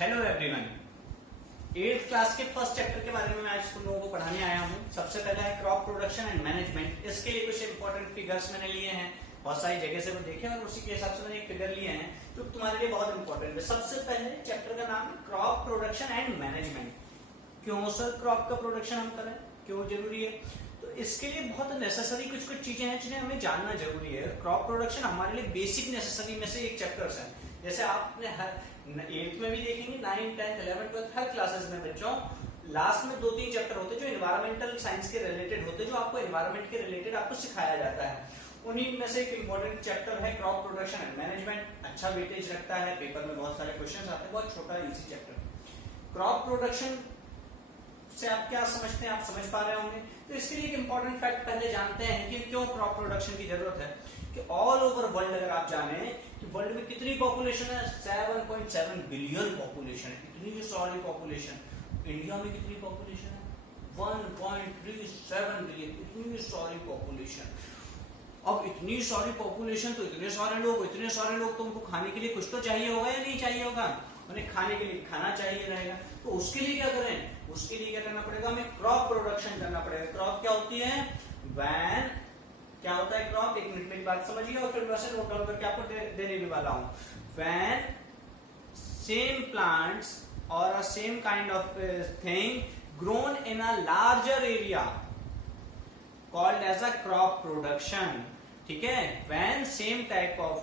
Hello everyone, 8th class के first chapter के बारे में मैं आज तुम लोगों को पढ़ाने आया हूँ। सबसे पहला है क्रॉप प्रोडक्शन एंड मैनेजमेंट। इसके लिए कुछ इंपॉर्टेंट फिगर्स मैंने लिए हैं, बहुत सारी जगह से वो देखे और उसी के हिसाब से मैंने एक फिगर लिए हैं जो तुम्हारे लिए बहुत इंपॉर्टेंट है। सबसे पहले चैप्टर का नाम है क्रॉप प्रोडक्शन एंड मैनेजमेंट। क्यों सर क्रॉप का प्रोडक्शन हम करें, क्यों जरूरी है? तो इसके लिए बहुत नेसेसरी कुछ कुछ चीजें हैं जिन्हें हमें जानना जरूरी है। क्रॉप प्रोडक्शन हमारे लिए बेसिक नेसेसरी में से एक चैप्टर्स है। जैसे आपने हर 8th में भी देखेंगे, 9, 10, 11, 12 हर क्लासेस में बच्चों लास्ट में 2-3 चैप्टर होते हैं जो एनवायरमेंटल साइंस के रिलेटेड होते हैं, जो आपको एनवायरमेंट के रिलेटेड आपको सिखाया जाता है। उन्हीं में से एक इंपॉर्टेंट चैप्टर है क्रॉप प्रोडक्शन एंड मैनेजमेंट। अच्छा वेटेज रखता है, पेपर में बहुत सारे क्वेश्चन आते हैं, बहुत छोटा इजी चैप्टर। क्रॉप प्रोडक्शन से आप क्या समझते हैं, आप समझ पा रहे होंगे। तो इसके लिए एक इंपॉर्टेंट फैक्ट पहले जानते हैं कि क्यों क्रॉप प्रोडक्शन की जरूरत है। कि ऑल ओवर वर्ल्ड अगर आप जाने कि वर्ल्ड में कितनी पॉपुलेशन है, 7.7 बिलियन पॉपुलेशन है, इतनी सारी पॉपुलेशन। इंडिया में कितनी पॉपुलेशन है, 1.37 बिलियन, इतनी सारी पॉपुलेशन। अब इतनी सारी पॉपुलेशन तो इतने सारे लोग तो उनको खाने के लिए कुछ तो चाहिए होगा या नहीं चाहिए होगा? उन्हें खाने के लिए खाना चाहिए रहेगा, तो उसके लिए क्या करें? उसके लिए क्या करना पड़ेगा? हमें क्रॉप प्रोडक्शन करना पड़ेगा। क्रॉप क्या होती है? वैन क्या होता है क्रॉप? एक मिनट मेरी बात समझिए और फिर वैसे नोट डाउन करके आपको देने भी वाला हूं। वैन सेम प्लांट्स और a same kind of thing grown in a larger area called as a crop production. ठीक है, when same type of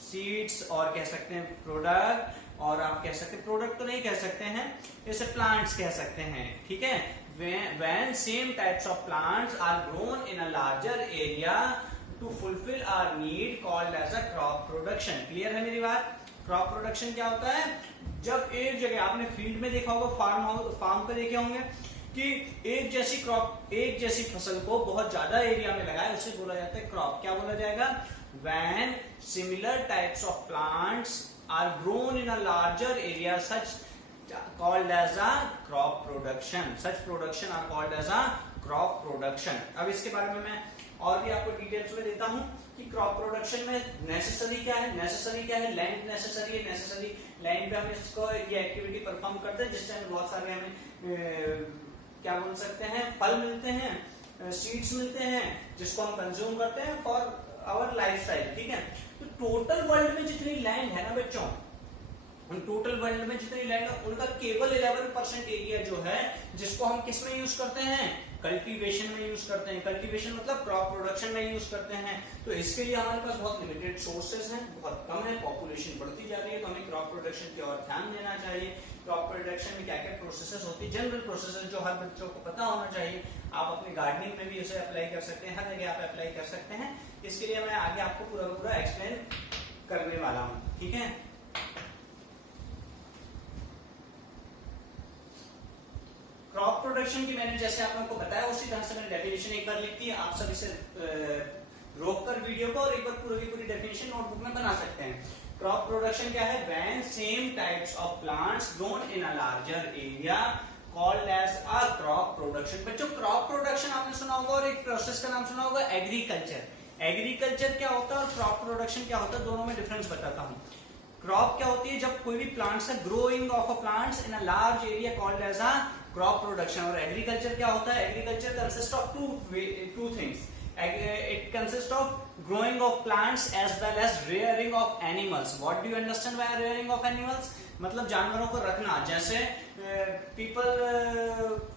seeds और कह सकते हैं प्रोडक्ट, और आप कह सकते हैं प्रोडक्ट तो नहीं कह सकते हैं, जैसे प्लांट्स कह सकते हैं। ठीक है, when same types of plants are grown in a larger area to fulfill our need called as a crop production। Clear है मेरी बात? क्रॉप प्रोडक्शन क्या होता है? जब एक जगह आपने फील्ड में देखा होगा, फार्म पे देखे होंगे कि एक जैसी क्रॉप, एक जैसी फसल को बहुत ज्यादा एरिया में लगाए, उसे बोला जाता है क्रॉप। क्या बोला जाएगा? when similar types of plants are grown in a larger area such called as a crop production। such production are called as a crop production। अब इसके बारे में मैं और भी आपको डिटेल्स में देता हूं कि क्रॉप प्रोडक्शन में नेसेसरी क्या है। नेसेसरी क्या है? लैंड नेसेसरी है। नेसेसरी लैंड पे हम इसको ये एक्टिविटी परफॉर्म करते हैं जिससे हमें बहुत सारे हमें क्या बोल सकते हैं, फल मिलते हैं, सीड्स मिलते हैं जिसको हम कंज्यूम करते हैं फॉर आवर लाइफस्टाइल। ठीक है, तो टोटल वर्ल्ड में जितनी लैंड है ना बच्चों, टोटल वर्ल्ड में जितनी लैंड है उनका केवल 11% एरिया जो है जिसको हम किस में यूज करते हैं? कल्टीवेशन में यूज करते हैं। कल्टीवेशन मतलब क्रॉप प्रोडक्शन में यूज करते हैं। तो इसके लिए हमारे पास बहुत लिमिटेड सोर्सेज हैं, बहुत कम है, पॉपुलेशन बढ़ती जा रही है, तो हमें क्रॉप प्रोडक्शन की ओर ध्यान देना चाहिए। क्रॉप प्रोडक्शन में क्या क्या प्रोसेसेस होती है, जनरल प्रोसेसेस जो हर बच्चों को पता होना चाहिए। आप अपनी गार्डनिंग में भी इसे अप्लाई कर सकते हैं, हर जगह आप अप्लाई कर सकते हैं। इसके लिए मैं आगे आपको पूरा एक्सप्लेन करने वाला हूँ। ठीक है, क्रॉप प्रोडक्शन की मैंने जैसे आप लोगों को बताया उसी तरह से मैंने डेफिनेशन एक बार लिख दी है। आप सब इसे रोककर वीडियो को और एक बार पूरी डेफिनेशन नोटबुक में बना सकते हैं। क्रॉप प्रोडक्शन क्या है? When same types of plants grown in a larger area called as a crop production. बच्चों क्रॉप प्रोडक्शन आपने सुना होगा और एक प्रोसेस का नाम सुना होगा एग्रीकल्चर। एग्रीकल्चर क्या होता है और क्रॉप प्रोडक्शन क्या होता है, दोनों में डिफरेंस बताता हूं। क्रॉप क्या होती है? जब कोई भी प्लांट्स है, growing of a plants in a large area called as a crop production. और एग्रीकल्चर क्या होता है? Agriculture consist of two things. It consist of growing of plants as well as rearing of animals। what do you understand by rearing of animals? मतलब जानवरों को रखना। जैसे people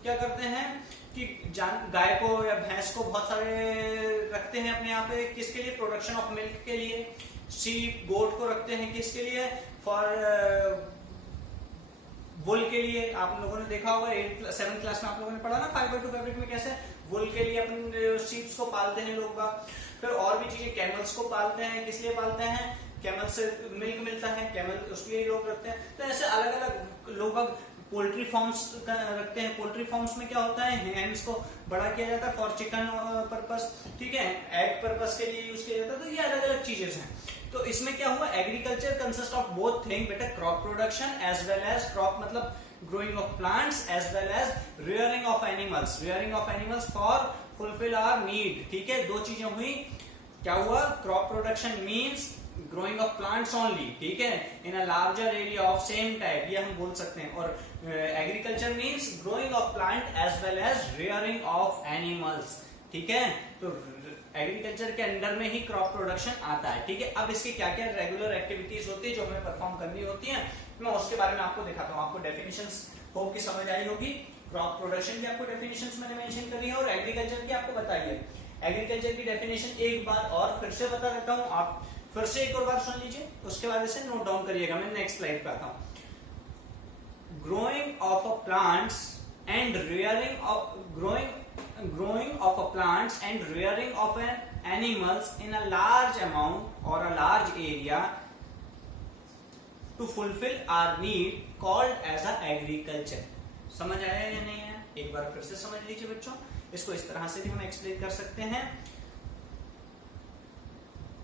क्या करते हैं कि गाय को या भैंस को बहुत सारे रखते हैं अपने यहाँ पे, किसके लिए? प्रोडक्शन ऑफ मिल्क के लिए। शीप, गोट को रखते हैं किसके लिए? फॉर वुल के लिए। आप लोगों ने देखा होगा 7th क्लास में आप लोगों ने पढ़ा ना, फाइबर टू फैब्रिक में कैसे वुल के लिए अपन शीप्स को पालते हैं लोग। फिर और भी चीजें, कैमल्स को पालते हैं, किस लिए पालते हैं? कैमल से मिल्क मिलता है, कैमल उसके लिए लोग रखते हैं। तो ऐसे अलग अलग लोग पोल्ट्री फार्म्स रखते हैं। पोल्ट्री फार्म्स में क्या होता है? हैंड्स को बड़ा किया जाता है फॉर चिकन पर्पस। ठीक है, एग पर्पस के लिए यूज किया जाता है। तो ये अलग अलग चीजें हैं। तो इसमें क्या हुआ? Agriculture consist of both thing बेटा, crop production as well as crop मतलब growing of plants as well as rearing of animals for fulfill our need। ठीक है, दो चीजें हुई। क्या हुआ? Crop production means growing of plants only, ठीक है, in a larger area of same type, ये हम बोल सकते हैं। और agriculture means growing of plant as well as rearing of animals, ठीक है। तो एग्रीकल्चर के अंडर में ही क्रॉप प्रोडक्शन आता है, ठीक है। अब इसकी क्या क्या रेगुलर एक्टिविटीज होती है जो हमें परफॉर्म करनी होती है, मैं उसके बारे में आपको दिखाता हूँ। आपको डेफिनेशंस होप की समझ आई होगी। क्रॉप प्रोडक्शन की आपको डेफिनेशंस मैंने मेंशन करी है और एग्रीकल्चर की आपको बताई है। एग्रीकल्चर की डेफिनेशन एक बार और फिर से बता देता हूँ, आप फिर से एक और बार सुन लीजिए, उसके बाद इसे नोट डाउन करिएगा। मैं नेक्स्ट स्लाइड पे आता हूँ। Growing of a plants and rearing of growing of a plants and rearing of an animals in a large amount or a large area to fulfill our need called as a agriculture। समझ आया या नहीं आया? एक बार फिर से समझ लीजिए बच्चों, इसको इस तरह से भी हम एक्सप्लेन कर सकते हैं।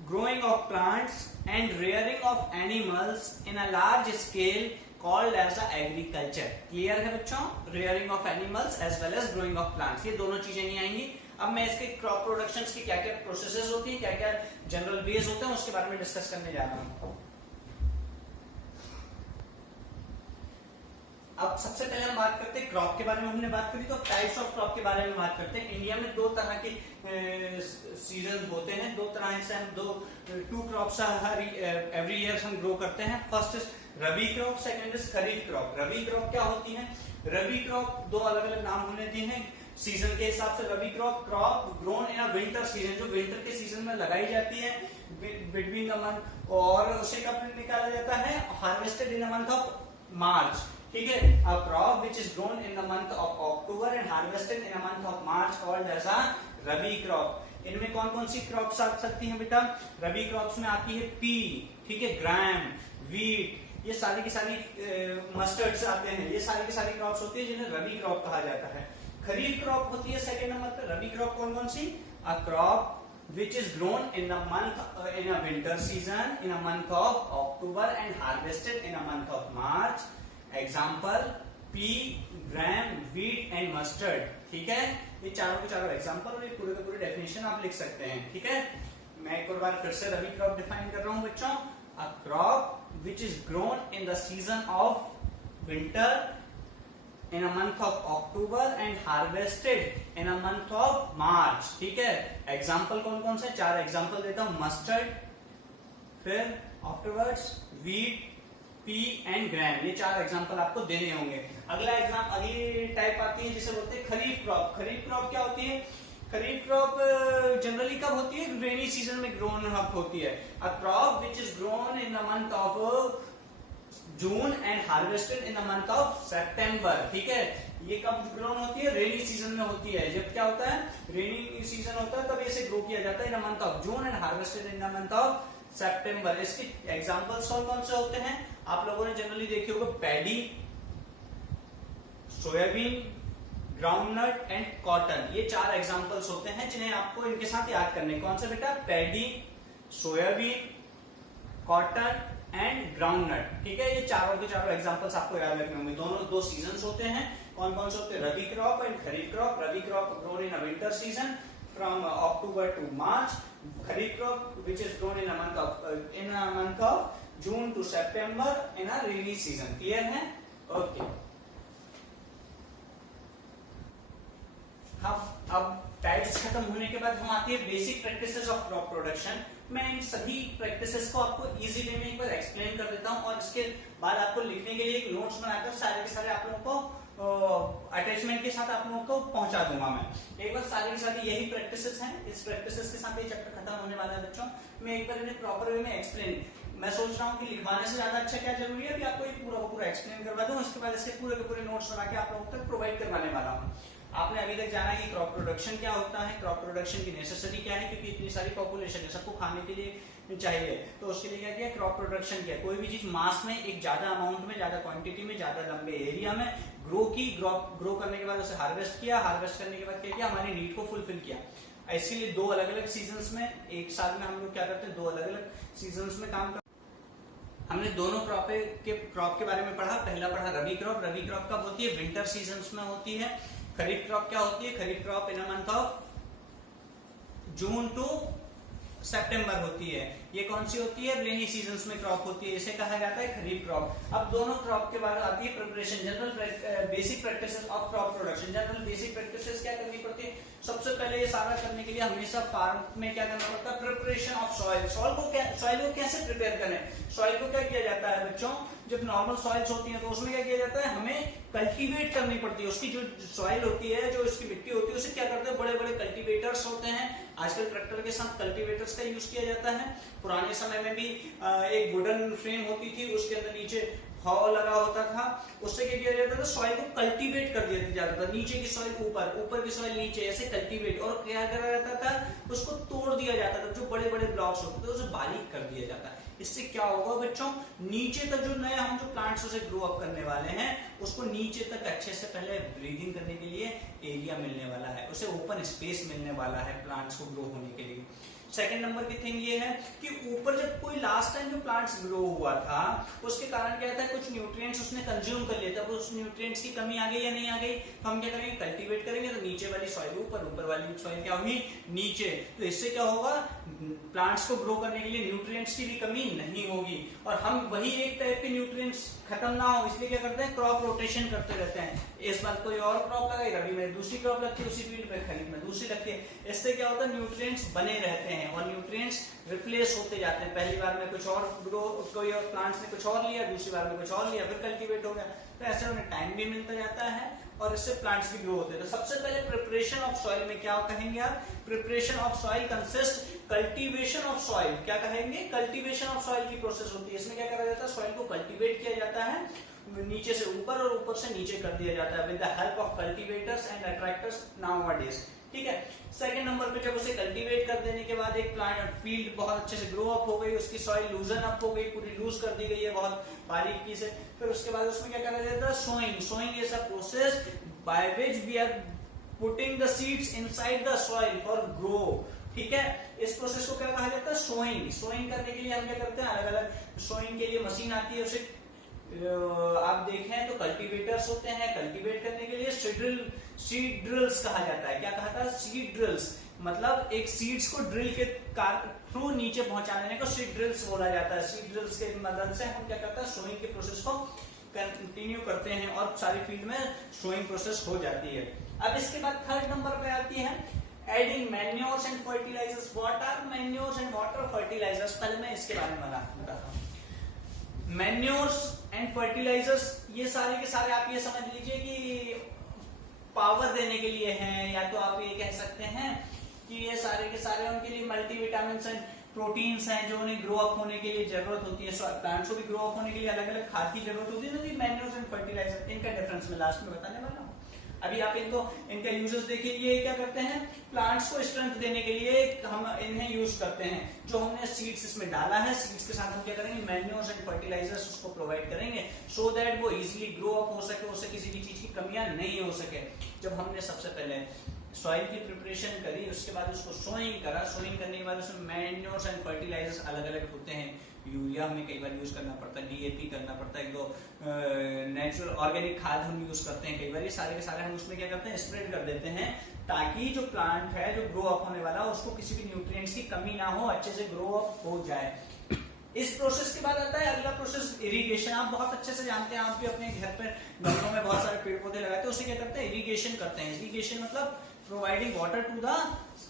Growing of plants and rearing of animals in a large scale called as a agriculture। Clear है बच्चों? rearing of animals as well as growing of plants, ये दोनों चीजें नहीं आएंगी। अब मैं इसके क्रॉप प्रोडक्शंस की क्या क्या प्रोसेसेस होती है, क्या क्या जनरल वेज होते हैं, उसके बारे में डिस्कस करने जा रहा हूं। अब सबसे पहले हम बात करते हैं क्रॉप के बारे में। हमने बात करी तो टाइप्स ऑफ क्रॉप के बारे में बात करते हैं। इंडिया में दो तरह के सीजन होते हैं, दो तरह से हम टू क्रॉप्स एवरी ईयर हम ग्रो करते हैं। First is rabi crop, second is kharif crop. Rabi crop क्या होती है? रबी क्रॉप दो अलग अलग नाम हमने दिए हैं सीजन के हिसाब से। Rabi crop grown in a winter season, जो विंटर के सीजन में लगाई जाती है बिटवीन द मंथ, और उसे कब निकाला जाता है? Harvested in the month of March, ठीक है। A crop which is grown in the month of October and harvested in the month of March called as a rabi crop. इनमें कौन कौन सी क्रॉप्स आ सकती हैं बेटा? रबी क्रॉप्स में आती है पी, ठीक है, ग्राम, वीट, ये सारी की सारी मस्टर्ड से आते हैं, ये सारी की सारी क्रॉप्स होती है जिन्हें रबी क्रॉप कहा जाता है। खरीफ क्रॉप होती है सेकंड नंबर पे। रबी क्रॉप कौन कौन सी? A crop which is grown in the month in a winter season in a month of October and harvested in a month of March। Example P, gram, wheat and mustard, ठीक है। ये चारों के चारों example और ये पूरे के पूरे डेफिनेशन आप लिख सकते हैं, ठीक है। मैं एक और बार फिर से रबी क्रॉप डिफाइन कर रहा हूं बच्चों। अ crop which is grown in the season of winter in a month of October and harvested in a month of March, ठीक है। एग्जाम्पल कौन कौन से? चार एग्जाम्पल देता हूं। मस्टर्ड, फिर आफ्टरवर्ड्स वीट, पी एंड ग्राम, ये चार एग्जाम्पल आपको देने होंगे। अगली टाइप आती है जिसे बोलते हैं खरीफ क्रॉप। खरीफ क्रॉप क्या होती है? खरीफ क्रॉप जनरली कब होती है? रेनी सीजन में ग्रोन अप होती है। A crop which is grown in the month of June and harvested in the month of September, ठीक है। ये कब ग्रोन होती है? रेनी सीजन में होती है। जब क्या होता है? रेनी सीजन होता है तब इसे ग्रो किया जाता है in the month of June and harvested in the month of September. इसके एग्जांपल्स कौन कौन से होते हैं? आप लोगों ने जनरली देखे होंगे paddy, soybean, groundnut and cotton, ये चार एग्जांपल्स होते हैं जिन्हें आपको इनके साथ याद करने। कौन से बेटा? Paddy, soybean, cotton and groundnut, ठीक है। ये चारों के चारों एग्जांपल्स आपको याद रखने होंगे। दोनों दो सीजन्स होते हैं। कौन कौन से होते हैं? Rabi crop and kharif crop. Rabi crop grown in a winter season from October to March. Kharif crop which is grown in a month of June to September in a rainy season. Clear है? ओके। अब types खत्म होने के बाद हम आती है basic practices of crop production. मैं इन सभी प्रैक्टिसेस को आपको इजी वे में एक बार एक्सप्लेन कर देता हूं और इसके बाद आपको लिखने के लिए एक नोट्स बनाकर सारे के सारे आप लोगों को अटैचमेंट के साथ आप लोगों को पहुंचा दूंगा। मैं एक बार सारी की सारी यही प्रैक्टिसेस हैं। इस प्रैक्टिसेस के साथ ये चैप्टर खत्म होने वाला है बच्चों। मैं एक बार इन्हें प्रॉपर वे में एक्सप्लेन, मैं सोच रहा हूँ कि लिखवाने से ज्यादा अच्छा क्या जरूरी है, आपको ये पूरा एक्सप्लेन करवा दूं। उसके बाद इसके पूरे के पूरे नोट्स बना के आप लोगों तक प्रोवाइड करवाने वाला हूँ। आपने अभी तक जाना कि क्रॉप प्रोडक्शन क्या होता है, क्रॉप प्रोडक्शन की नेसेसिटी क्या है, क्योंकि इतनी सारी पॉपुलेशन है, सबको खाने के लिए चाहिए, तो उसके लिए क्या किया? क्रॉप प्रोडक्शन किया। कोई भी चीज मास में, एक ज्यादा अमाउंट में, ज्यादा क्वांटिटी में, ज्यादा लंबे एरिया में ग्रो करने के बाद उसे हार्वेस्ट किया। हार्वेस्ट करने के बाद क्या किया? हमारी नीड को फुलफिल किया। इसीलिए दो अलग अलग सीजन्स में, एक साल में हम लोग क्या करते हैं? दो अलग अलग सीजन्स में काम करते हैं। हमने दोनों क्रॉप के बारे में पढ़ा। पहला पढ़ा रबी क्रॉप। रबी क्रॉप कब होती है? विंटर सीजन्स में होती है। खरीफ क्रॉप क्या होती है? Kharif crop in a month of June to September होती है। ये कौन सी होती है, रेनी सीजन्स में क्रॉप होती है, इसे कहा जाता है खरीफ क्रॉप। अब दोनों क्रॉप के बाद आती है preparation, general basic practices of crop production. General basic practices क्या करनी पड़ती है, सबसे पहले ये सारा करने के लिए हमेशा फार्म में क्या करना पड़ता है, प्रिपरेशन ऑफ सॉइल। सॉइल को कैसे प्रिपेयर करें, सॉइल को क्या किया जाता है बच्चों, जब नॉर्मल सॉइल्स होती हैं तो उसमें क्या किया जाता है, हमें कल्टीवेट करनी पड़ती है। उसकी जो सॉइल होती है, जो इसकी मिट्टी होती है, उसे क्या करते हैं, बड़े बड़े कल्टीवेटर्स होते हैं। आजकल ट्रैक्टर के साथ कल्टीवेटर्स का यूज किया जाता है। पुराने समय में भी एक वुडन फ्रेम होती थी, उसके अंदर नीचे हॉ लगा होता था, उससे क्या किया जाता था, सॉइल को कल्टीवेट कर दिया जाता था। नीचे की सॉइल ऊपर, ऊपर की सॉइल नीचे, ऐसे कल्टीवेट। और क्या करा जाता था, उसको तोड़ दिया जाता था, जो बड़े बड़े ब्लॉक्स होते थे उसे बारीक कर दिया जाता है। इससे क्या होगा बच्चों, नीचे तक जो नए हम जो प्लांट्स उसे ग्रो अप करने वाले हैं, उसको नीचे तक अच्छे से पहले ब्रीदिंग करने के लिए एरिया मिलने वाला है, उसे ओपन स्पेस मिलने वाला है प्लांट्स को ग्रो होने के लिए। सेकेंड नंबर की थिंग ये है कि ऊपर जब कोई लास्ट टाइम जो प्लांट्स ग्रो हुआ था, उसके कारण क्या था, कुछ न्यूट्रिएंट्स उसने कंज्यूम कर लिया था, उस न्यूट्रिएंट्स की कमी आ गई या नहीं आ गई, तो हम क्या करेंगे, कल्टीवेट करेंगे, तो नीचे वाली सॉइल ऊपर, ऊपर वाली सॉइल क्या हुई, नीचे। तो इससे क्या होगा, प्लांट्स को ग्रो करने के लिए न्यूट्रिएंट्स की भी कमी नहीं होगी, और हम वही एक टाइप के न्यूट्रिएंट्स खत्म ना हो, इसलिए क्या करते हैं, क्रॉप रोटेशन करते रहते हैं। इस बार कोई और क्रॉप लगाई, रबी में दूसरी क्रॉप लगती है, उसी फील्ड में खरीफ में दूसरी लगती है। इससे क्या होता है, न्यूट्रिएंट्स बने रहते हैं और न्यूट्रिएंट्स रिप्लेस होते जाते हैं। पहली बार में कुछ और ग्रो, कोई और प्लांट्स ने कुछ और लिया, दूसरी बार में कुछ और लिया, फिर कल्टीवेट हो गया, तो ऐसे उन्हें टाइम भी मिलता जाता है और इससे प्लांट्स भी ग्रो होते हैं। तो सबसे पहले प्रिपरेशन ऑफ सॉइल में क्या कहेंगे आप, preparation of soil consist cultivation of soil. क्या कहेंगे, कल्टीवेशन ऑफ सॉइल की प्रोसेस होती है। इसमें क्या करा जाता है, सॉइल को कल्टीवेट किया जाता है, नीचे से ऊपर और ऊपर से नीचे कर दिया जाता है with the help of cultivators and tractors nowadays. ठीक है। सेकंड नंबर पे जब उसे कल्टीवेट कर देने के बाद एक प्लांट फील्ड बहुत अच्छे से ग्रो अप हो गई, उसकी सॉइल लूजन अप हो गई, पूरी लूज कर दी गई है बहुत बारीकी से, फिर उसके बाद उसमें क्या करा जाता है, sowing. Sowing is a process by which we are putting the seeds inside the soil for grow. ठीक है, इस प्रोसेस को क्या कहा जाता है, सोइंग। सोइंग करने के लिए हम क्या करते हैं, अलग अलग सोइंग के लिए मशीन आती है, उसे आप देखें तो कल्टीवेटर्स होते हैं। कल्टीवेट करने के लिए सीड ड्रिल्स कहा जाता है। क्या कहा था, सीड ड्रिल्स, मतलब एक सीड्स को ड्रिल के थ्रू नीचे पहुंचा देने को सीड ड्रिल्स बोला जाता है। सीड ड्रिल्स के मदद से हम क्या करते हैं, सोइंग के प्रोसेस को कंटिन्यू करते हैं और सारी फील्ड में सोइंग प्रोसेस हो जाती है। अब इसके बाद थर्ड नंबर पे आती है adding manures and fertilisers. What are manures and what are fertilisers, पहले मैं इसके बारे में बताता हूं। मैन्योर्स एंड फर्टिलाइजर्स ये सारे के सारे आप ये समझ लीजिए कि पावर देने के लिए हैं, या तो आप ये कह सकते हैं कि ये सारे के सारे उनके लिए मल्टीविटामिन एंड प्रोटीन्स हैं जो उन्हें ग्रो अप होने के लिए जरूरत होती है। प्लांट्स को भी ग्रो अप होने के लिए अलग अलग खाद की जरूरत होती है। तो मैन्योर्स एंड फर्टिलाइजर, इनका डिफरेंस मैं लास्ट में बताने वाला हूँ। अभी आप इनका यूजेस देखिए। ये क्या करते हैं, प्लांट्स को स्ट्रेंथ देने के लिए हम इन्हें यूज करते हैं। जो हमने सीड्स इसमें डाला है, सीड्स के साथ हम क्या करेंगे, मैन्योर्स एंड फर्टिलाइजर्स उसको प्रोवाइड करेंगे सो दैट वो इजीली ग्रो अप हो सके, उससे किसी भी चीज की कमियां नहीं हो सके। जब हमने सबसे पहले सॉइल की प्रिपरेशन करी, उसके बाद उसको सोइंग करा, सोइंग करने के बाद उसमें मैन्योर्स एंड फर्टिलाइजर्स अलग अलग होते हैं। यूरिया हमें कई बार यूज करना पड़ता है, डीएपी करना पड़ता है, जो नेचुरल ऑर्गेनिक खाद हम यूज करते हैं कई बार। ये सारे के सारे हम उसमें क्या करते हैं, स्प्रेड कर देते हैं, ताकि जो प्लांट है जो ग्रो अप होने वाला उसको किसी भी न्यूट्रिएंट्स की कमी ना हो, अच्छे से ग्रो अप हो जाए। इस प्रोसेस के बाद आता है अगला प्रोसेस, इरिगेशन। आप बहुत अच्छे से जानते हैं, आप भी अपने घर पर गमलों में बहुत सारे पेड़ पौधे लगाते हैं, उसे क्या करते हैं, इरिगेशन करते हैं। इरिगेशन मतलब providing water to the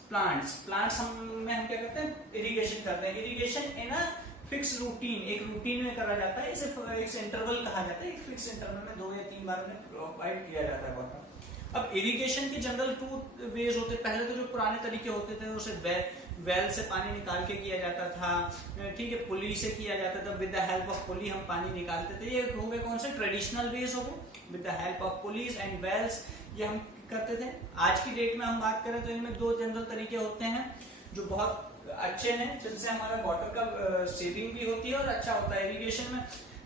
plants. Plants में हम क्या करते हैं, इरिगेशन करते हैं। Irrigation in a fix routine, एक रूटीन में करा जाता है, इसे फिक्स इंटरवल कहा जाता है। एक फिक्स इंटरवल में 2 या 3 बार में प्रोवाइड किया जाता है वाटर। अब इरिगेशन के जनरल 2 वेज होते हैं। पहले तो जो पुराने तरीके होते थे उसे वेल से पानी निकाल के किया जाता था, ठीक है, पुली से किया जाता था, with the help of pulley हम पानी निकालते थे। ये हो गए कौन से, ट्रेडिशनल वेज हो गए, with the help of pulleys and wells, ये हम करते थे। आज की डेट में हम बात करें तो इनमें 2 जनरल तरीके होते हैं जो बहुत अच्छे हैं, जिनसे हमारा वाटर का सेविंग भी होती है और अच्छा होता है। इरिगेशन में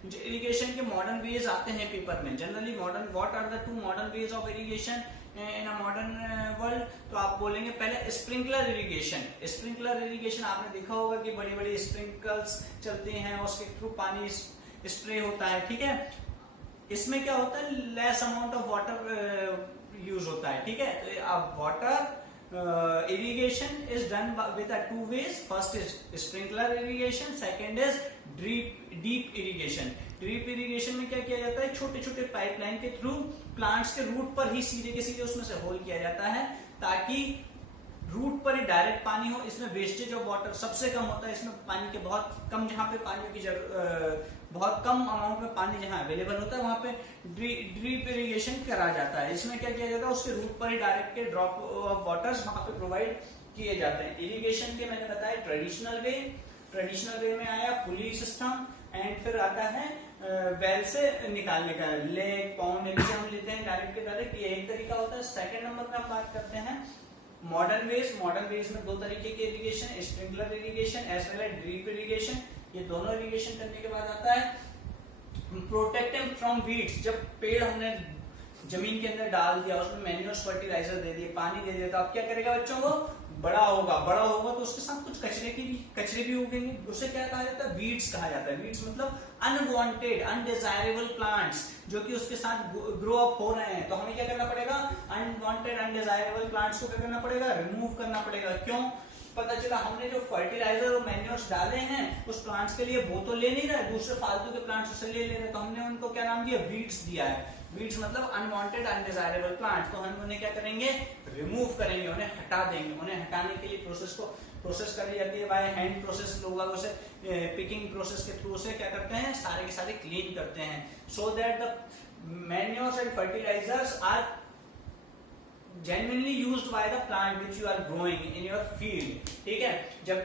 इरिगेशन के मॉडर्न वेज आते हैं पेपर में। Generally modern, what are the 2 modern ways of irrigation in a modern world, तो आप बोलेंगे पहले स्प्रिंकलर इरिगेशन। स्प्रिंकलर इरिगेशन आपने देखा होगा कि बड़ी बड़ी स्प्रिंकल्स चलते हैं, उसके थ्रू पानी स्प्रे होता है, ठीक है। इसमें क्या होता है, less amount of water use होता है, ठीक है। तो अब water irrigation is done with a two ways. First is sprinkler irrigation, second is deep irrigation. Drip irrigation में क्या किया जाता है, छोटे छोटे पाइपलाइन के थ्रू प्लांट्स के रूट पर ही सीधे के सीधे उसमें से होल किया जाता है ताकि रूट पर ही डायरेक्ट पानी हो। इसमें वेस्टेज ऑफ वाटर सबसे कम होता है, इसमें पानी के बहुत कम, जहां पे पानी की बहुत कम अमाउंट में पानी जहां अवेलेबल होता है वहां पे ड्रिप इरिगेशन करा जाता है। इसमें क्या किया जाता है, उसके रूट पर ही डायरेक्ट के ड्रॉप ऑफ वाटर्स वहां पे प्रोवाइड किए जाते हैं। इरिगेशन के मैंने बताया ट्रेडिशनल वे में आया पुली सिस्टम, एंड फिर आता है वेल से निकालने का, लेक पाउंड इनसे हम लेते हैं डायरेक्ट के डायरेक्ट, ये एक तरीका होता है। सेकंड नंबर पे हम बात करते हैं मॉडर्न वेज में दो तरीके के irrigation, sprinkler irrigation as well as drip irrigation. ये दोनों इरिगेशन करने के बाद आता है प्रोटेक्टिंग फ्रॉम वीड्स। जब पेड़ हमने जमीन के अंदर डाल दिया, उसमें मैन्योर्स फर्टिलाइजर दे दिए, पानी दे दिया, तो अब क्या करेगा बच्चों को, बड़ा होगा तो उसके साथ कुछ कचरे भी उगेंगे, उसे क्या कहा जाता है, वीड्स कहा जाता है। वीड्स मतलब अनवांटेड अनडिजायरेबल प्लांट्स जो कि उसके साथ ग्रो अप हो रहे हैं, तो हमें क्या करना पड़ेगा, अनवांटेड अनडिजायरेबल प्लांट्स को क्या करना पड़ेगा, रिमूव करना पड़ेगा। क्यों, पता चला हमने जो फर्टिलाइजर और मैन्योर्स डाले हैं उस प्लांट्स के लिए वो तो ले नहीं रहे, दूसरे फालतू के प्लांट्स उसे ले रहे, तो हमने उनको क्या नाम दिया, वीड्स दिया है। वीड्स मतलब अनवांटेड अनडिजायरेबल प्लांट, तो हम उन्हें क्या करेंगे, रिमूव करेंगे, उन्हें हटा देंगे। उन्हें हटाने के लिए प्रोसेस करी जाती है बाय हैंड प्रोसेस, लोग उसे पिकिंग प्रोसेस के थ्रू से क्या करते हैं, सारे के सारे क्लीन करते हैं, so that the manures and fertilisers are genuinely used by the plant which you are growing in your field। ठीक है, जब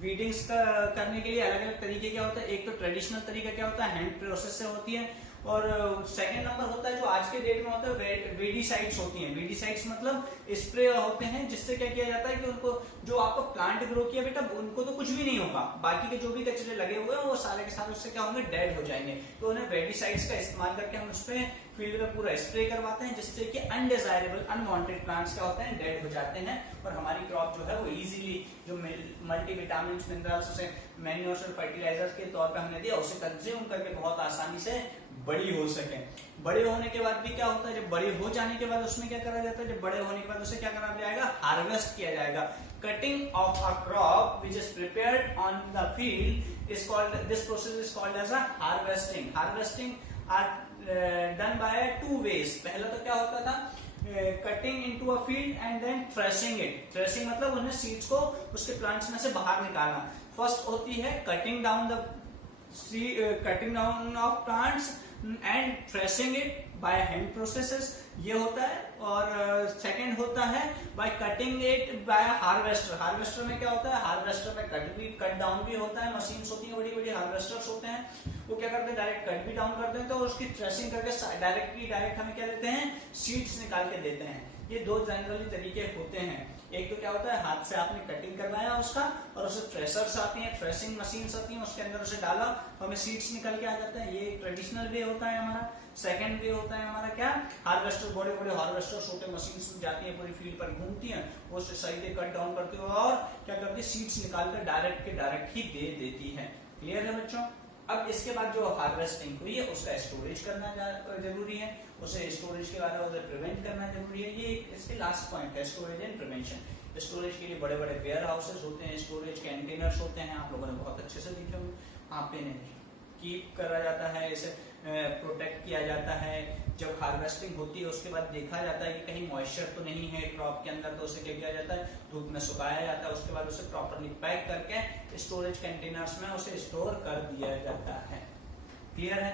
वीडिंग्स करने के लिए अलग अलग तरीके क्या होता है, एक तो ट्रेडिशनल तरीका क्या होता है, हैंड प्रोसेस से होती है, और सेकंड नंबर होता है जो आज के डेट में होता है वीडीसाइड्स होती हैं। वीडीसाइड्स मतलब स्प्रे होते हैं जिससे क्या किया जाता है कि उनको, जो आपको प्लांट ग्रो किया बेटा उनको तो कुछ भी नहीं होगा, बाकी के जो भी कचरे लगे हुए हैं वो सारे के सारे उससे क्या होंगे, डेड हो जाएंगे। तो उन्हें वीडीसाइड्स का इस्तेमाल करके हम उस पर फील्ड में पूरा स्प्रे करवाते हैं जिससे कि अनडिजायरेबल अनवांटेड प्लांट्स क्या होते हैं, डेड हो जाते हैं, और हमारी क्रॉप जो है वो इजीली जो मल्टीविटामिन मिनरल्स उसे मैन्योर्स और फर्टिलाइजर्स के तौर पे हमने दिया उसे कंज्यूम करके बहुत आसानी से बड़ी हो सके। बड़े होने के बाद भी क्या होता है, जब बड़े हो जाने के बाद उसमें क्या करा जाता है, जब बड़े होने के बाद उसे क्या करा जाएगा, हार्वेस्ट किया जाएगा। Cutting of a crop which is prepared on the field is called, this process is called as a harvesting are done by two ways. पहला तो क्या होता था, cutting into a field and then threshing it. Threshing मतलब उन्हें seeds को उसके plants में से बाहर निकालना। फर्स्ट होती है cutting down of plants and threshing it by hand processes, ये होता है। और सेकंड होता है by cutting it by harvester. Harvester में क्या होता है, हार्वेस्टर में कट डाउन भी होता है, मशीन्स होती हैं, बड़ी बड़ी हार्वेस्टर्स होते हैं, वो क्या करते हैं, डायरेक्ट कट भी डाउन करते हैं, तो उसकी थ्रेशिंग करके डायरेक्ट हमें क्या देते हैं, सीड्स निकाल के देते हैं। ये दो जनरली तरीके होते हैं। एक तो क्या होता है, हाथ से आपने कटिंग करवाया उसका और उसे थ्रेशर्स आती हैं, थ्रेशिंग मशीन्स आती हैं, उसके अंदर उसे डाला तो हमें सीड्स निकल के आ जाते हैं। ये ट्रेडिशनल वे होता है हमारा। सेकंड वे होता है हमारा क्या, हार्वेस्टर, बड़े बड़े हार्वेस्टर्स होते हैं, मशीन्स जाती हैं, पूरी फील्ड पर घूमती हैं, वो उसे सही से कट डाउन करती है और क्या करती है, सीड्स निकालकर डायरेक्ट के डायरेक्ट ही दे देती है। क्लियर है बच्चों। अब इसके बाद जो हार्वेस्टिंग हुई है उसका स्टोरेज करना जरूरी है, उसे स्टोरेज के बाद उसे प्रिवेंट करना जरूरी है। ये इसके लास्ट पॉइंट है, स्टोरेज एंड प्रिवेंशन। स्टोरेज के लिए बड़े बड़े वेयर हाउसेस होते हैं, स्टोरेज कंटेनर्स होते हैं, आप लोगों ने बहुत अच्छे से देखे होंगे। वहाँ पे कीप करा जाता है, इसे प्रोटेक्ट किया जाता है। जब हार्वेस्टिंग होती है उसके बाद देखा जाता है कि कहीं मॉइस्चर तो नहीं है क्रॉप के अंदर, तो उसे क्या किया जाता है, धूप में सुखाया जाता है, उसके बाद उसे प्रॉपर्ली पैक करके स्टोरेज कंटेनर्स में उसे स्टोर कर दिया जाता है। क्लियर है।